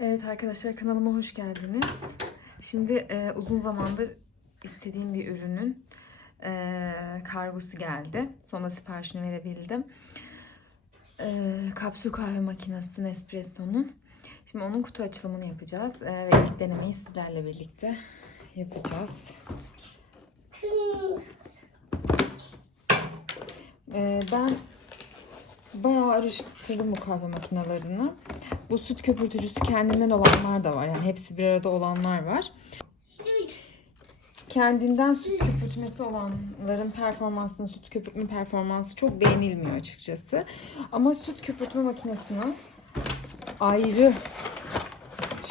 Evet arkadaşlar kanalıma hoş geldiniz. Şimdi e, uzun zamandır istediğim bir ürünün e, kargosu geldi. Sonra siparişini verebildim. E, kapsül kahve makinesi Nespresso'nun. Şimdi onun kutu açılımını yapacağız. E, ve ilk denemeyi sizlerle birlikte yapacağız. E, ben bayağı araştırdım bu kahve makinalarını. Bu süt köpürtücüsü kendinden olanlar da var. Yani hepsi bir arada olanlar var. Kendinden süt köpürtmesi olanların performansını, süt köpürtme performansı çok beğenilmiyor açıkçası. Ama süt köpürtme makinesine ayrı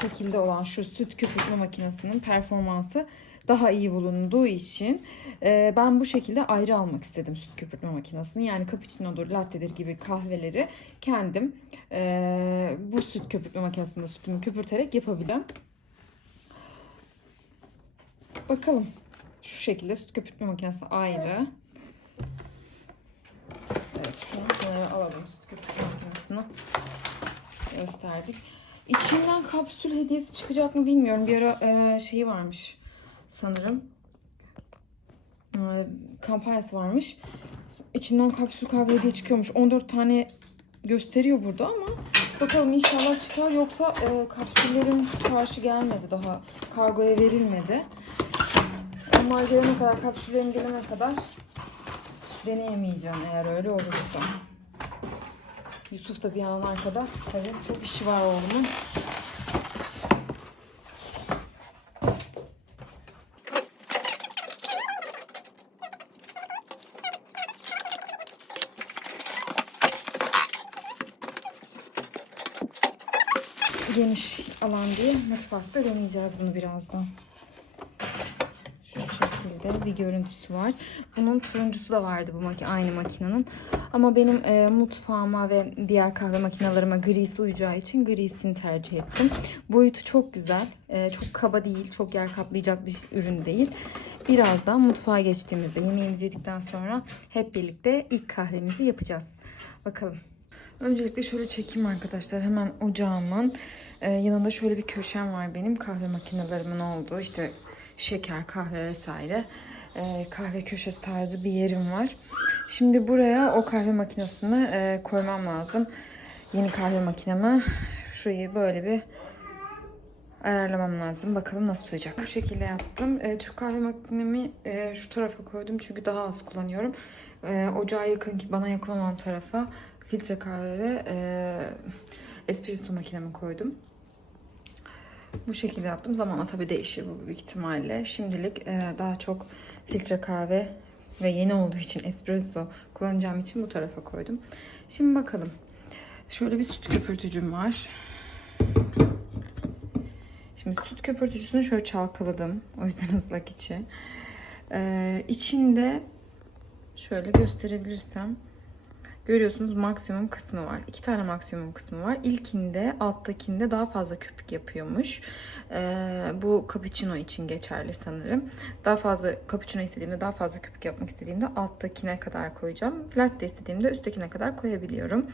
şekilde olan şu süt köpürtme makinesinin performansı daha iyi bulunduğu için e, ben bu şekilde ayrı almak istedim süt köpürtme makinesini. Yani cappuccino'dur, latte'dir gibi kahveleri kendim e, bu süt köpürtme makinesinde sütümü köpürterek yapabiliyorum. Bakalım. Şu şekilde süt köpürtme makinesi ayrı. Evet şunu kenara alalım süt köpürtme makinesini. Gösterdik. İçinden kapsül hediyesi çıkacak mı bilmiyorum. Bir ara e, şeyi varmış sanırım. E, kampanyası varmış. İçinden kapsül kahve hediye çıkıyormuş. 14 tane gösteriyor burada ama bakalım inşallah çıkar. Yoksa e, kapsüllerin siparişi gelmedi daha. Kargoya verilmedi. Onlar gelene kadar, kapsüllerin gelene kadar deneyemeyeceğim eğer öyle olursa. Yusuf da bir yandan arkada. Tabii çok işi var oğlumun. Diye mutfakta deneyeceğiz bunu birazdan. Şu şekilde bir görüntüsü var. Bunun turuncusu da vardı bu maki aynı makinenin. Ama benim e, mutfağıma ve diğer kahve makinelerime grisi uyacağı için grisini tercih ettim. Boyutu çok güzel. E, çok kaba değil, çok yer kaplayacak bir ürün değil. Birazdan mutfağa geçtiğimizde yemeğimizi yedikten sonra hep birlikte ilk kahvemizi yapacağız. Bakalım. Öncelikle şöyle çekeyim arkadaşlar. Hemen ocağımın e, yanında şöyle bir köşem var benim. Kahve makinelerimin olduğu işte şeker, kahve vesaire. E, kahve köşesi tarzı bir yerim var. Şimdi buraya o kahve makinesini e, koymam lazım. Yeni kahve makineme. Şurayı böyle bir ayarlamam lazım. Bakalım nasıl sığacak. Bu şekilde yaptım. E, Türk kahve makinemi e, şu tarafa koydum çünkü daha az kullanıyorum. E, ocağa yakın, bana yakın olan tarafa filtre kahve ve e, espresso makinemi koydum. Bu şekilde yaptım. Zamanla tabii değişir bu büyük ihtimalle. Şimdilik e, daha çok filtre kahve ve yeni olduğu için espresso kullanacağım için bu tarafa koydum. Şimdi bakalım. Şöyle bir süt köpürtücüm var. Şimdi süt köpürtücüsünü şöyle çalkaladım. O yüzden ıslak içi. Ee, içinde şöyle gösterebilirsem görüyorsunuz maksimum kısmı var. İki tane maksimum kısmı var. İlkinde alttakinde daha fazla köpük yapıyormuş. Ee, bu cappuccino için geçerli sanırım. Daha fazla cappuccino istediğimde daha fazla köpük yapmak istediğimde alttakine kadar koyacağım. Latte istediğimde üsttekine kadar koyabiliyorum.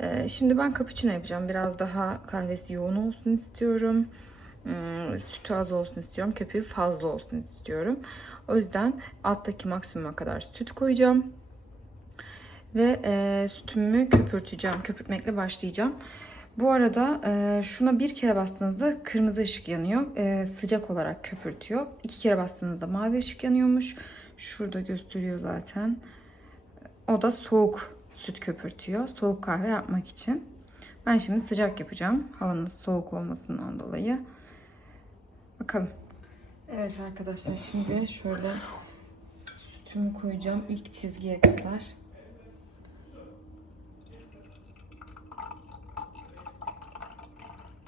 Ee, şimdi ben cappuccino yapacağım. Biraz daha kahvesi yoğun olsun istiyorum. Hmm, sütü az olsun istiyorum. Köpüğü fazla olsun istiyorum. O yüzden alttaki maksimuma kadar süt koyacağım. Ve e, sütümü köpürteceğim. Köpürtmekle başlayacağım. Bu arada e, şuna bir kere bastığınızda kırmızı ışık yanıyor. E, sıcak olarak köpürtüyor. İki kere bastığınızda mavi ışık yanıyormuş. Şurada gösteriyor zaten. O da soğuk süt köpürtüyor. Soğuk kahve yapmak için. Ben şimdi sıcak yapacağım. Havanın soğuk olmasından dolayı. Bakalım. Evet arkadaşlar şimdi şöyle sütümü koyacağım ilk çizgiye kadar.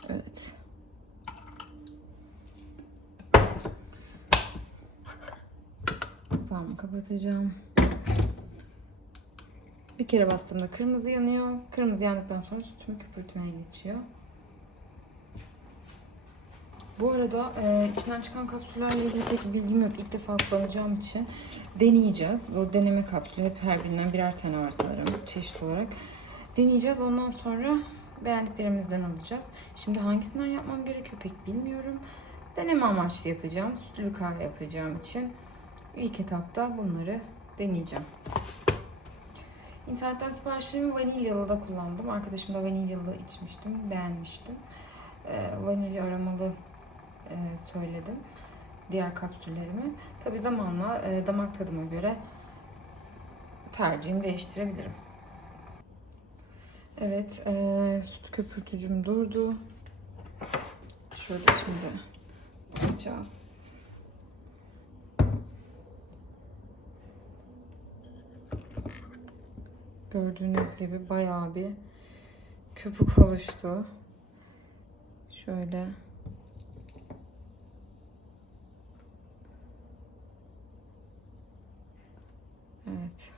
Evet. Kapağımı kapatacağım. Bir kere bastığımda kırmızı yanıyor. Kırmızı yandıktan sonra sütümü köpürtmeye geçiyor. Bu arada e, içinden çıkan kapsüllerle ilgili pek bilgim yok. İlk defa kullanacağım için deneyeceğiz. Bu deneme kapsülü hep her birinden birer tane var sanırım çeşit olarak. Deneyeceğiz. Ondan sonra beğendiklerimizden alacağız. Şimdi hangisinden yapmam gerekiyor pek bilmiyorum. Deneme amaçlı yapacağım. Sütlü bir kahve yapacağım için ilk etapta bunları deneyeceğim. İnternetten siparişlerimi vanilyalı da kullandım. Arkadaşım da vanilyalı içmiştim. Beğenmiştim. Ee, vanilya aromalı e, söyledim. Diğer kapsüllerimi. Tabi zamanla e, damak tadıma göre tercihimi değiştirebilirim. Evet, e, süt köpürtücüm durdu. Şöyle şimdi açacağız. Gördüğünüz gibi bayağı bir köpük oluştu. Şöyle Evet.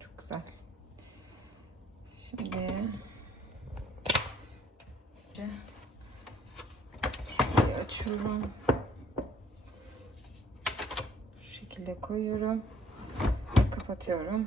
Çok güzel. Şimdi şurayı açıyorum. Şu şekilde koyuyorum. Kapatıyorum.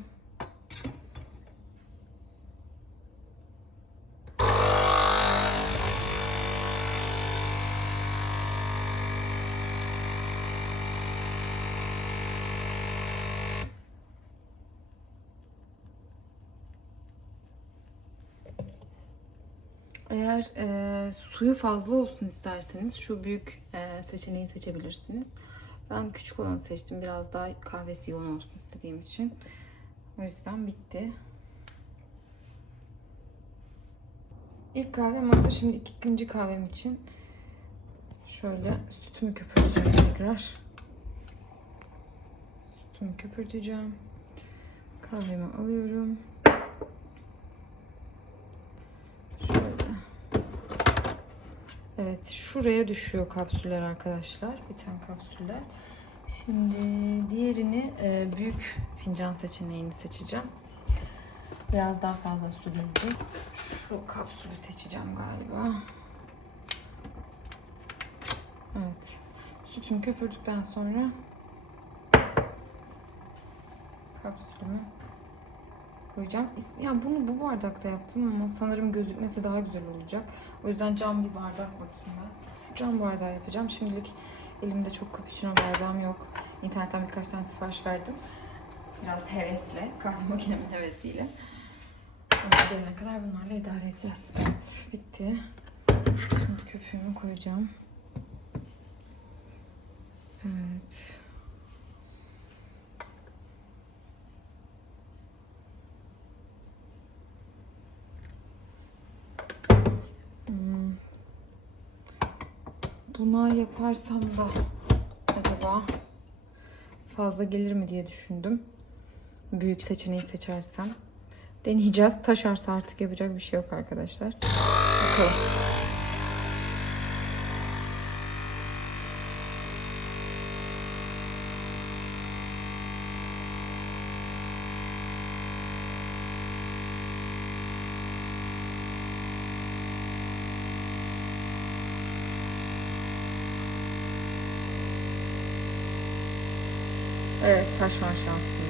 Eğer e, suyu fazla olsun isterseniz şu büyük e, seçeneği seçebilirsiniz. Ben küçük olanı seçtim. Biraz daha kahvesi yoğun olsun istediğim için. O yüzden bitti. İlk kahvem hazır. Şimdi ikinci kahvem için şöyle sütümü köpürteceğim tekrar. Sütümü köpürteceğim. Kahvemi alıyorum. Şöyle. Evet, şuraya düşüyor kapsüller arkadaşlar. Biten kapsüller. Şimdi diğerini e, büyük fincan seçeneğini seçeceğim. Biraz daha fazla su gelecek. Şu kapsülü seçeceğim galiba. Evet. Sütümü köpürdükten sonra kapsülümü koyacağım. İs- Ya bunu bu bardakta yaptım ama sanırım gözükmesi daha güzel olacak. O yüzden cam bir bardak bakayım ben. Şu cam bardağı yapacağım. Şimdilik elimde çok cappuccino bardağım yok. İnternetten birkaç tane sipariş verdim. Biraz hevesle, kahve makinemin hevesiyle. Onlar gelene kadar bunlarla idare edeceğiz. Evet, bitti. Şimdi köpüğümü koyacağım. Evet. Buna yaparsam da acaba fazla gelir mi diye düşündüm. Büyük seçeneği seçersem. Deneyeceğiz. Taşarsa artık yapacak bir şey yok arkadaşlar. Bakalım. Evet taşma şanslı.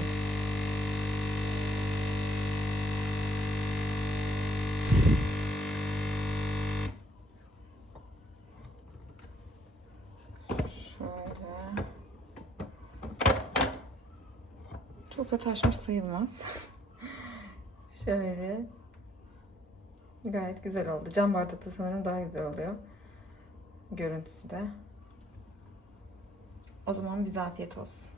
Şöyle. Çok da taşmış sayılmaz. Şöyle. Gayet güzel oldu. Cam bardakta sanırım daha güzel oluyor. Görüntüsü de. O zaman bize afiyet olsun.